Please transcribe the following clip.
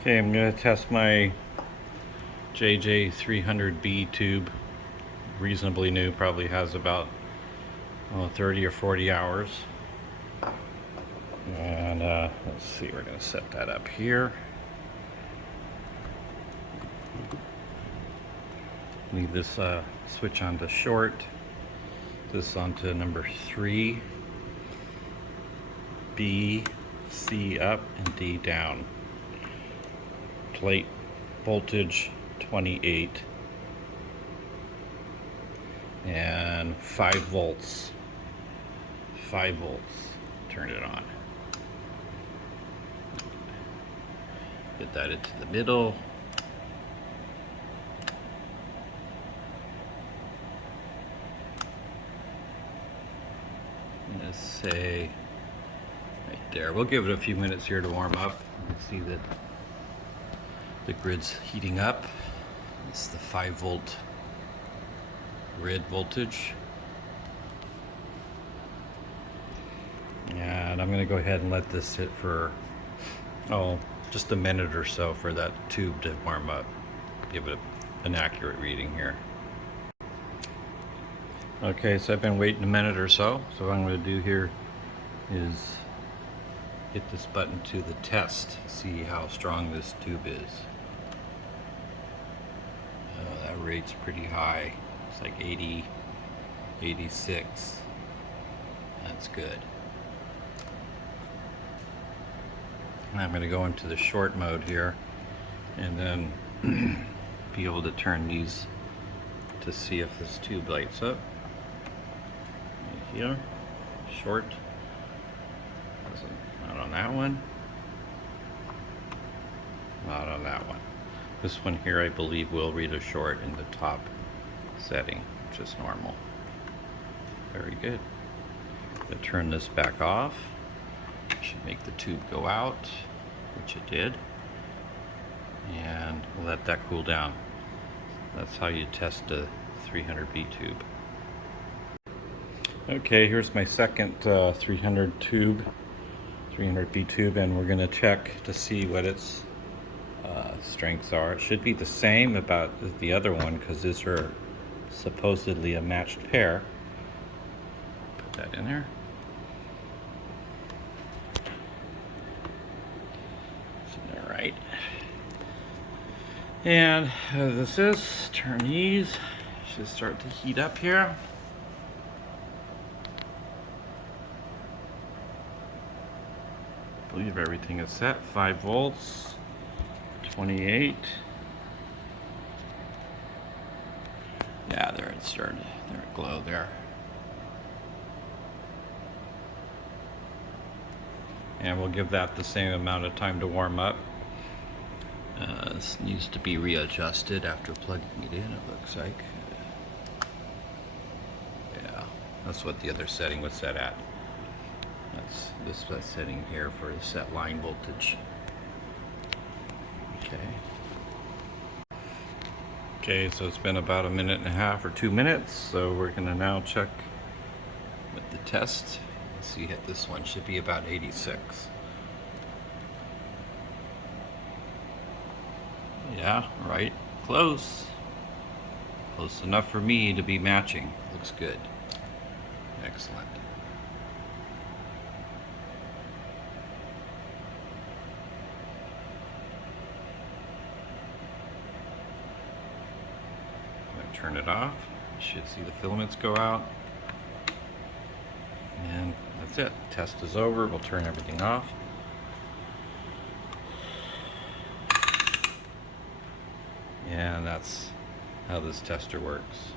Okay, I'm going to test my JJ300B tube. Reasonably new, probably has about 30 or 40 hours. And let's see, we're going to set that up here. Leave this switch onto short, this onto number 3, B, C up, and D down. Plate voltage 28 and 5 volts. 5 volts. Turn it on. Get that into the middle. Let's say right there. We'll give it a few minutes here to warm up. You can see that the grid's heating up. It's the 5 volt grid voltage. And I'm going to go ahead and let this sit for just a minute or so for that tube to warm up. Give it an accurate reading here. Okay, so I've been waiting a minute or so. So what I'm going to do here is hit this button to the test, see how strong this tube is. That rate's pretty high. It's like 80, 86. That's good. I'm going to go into the short mode here and then be able to turn these to see if this tube lights up. Right here, short. Not on that one. Not on that one. This one here, I believe, will read a short in the top setting, which is normal. Very good. I'm going to turn this back off. Should make the tube go out, which it did. And we'll let that cool down. That's how you test a 300B tube. Okay, here's my second 300B tube, and we're going to check to see what its strengths are. It should be the same about the other one because these are supposedly a matched pair. Put that in there. All right. And this is, turn these, should start to heat up here. I believe everything is set. 5 volts, 28. Yeah, there it started. There it glowed there. And we'll give that the same amount of time to warm up. This needs to be readjusted after plugging it in, it looks like. Yeah, that's what the other setting was set at. That's this setting here for the set line voltage. Okay, so it's been about 1.5 minutes or 2 minutes, so we're gonna now check with the test. Let's see, this one should be about 86. Yeah, right, close. Close enough for me to be matching. Looks good. Excellent. Turn it off. You should see the filaments go out. And that's it. Test is over. We'll turn everything off. And that's how this tester works.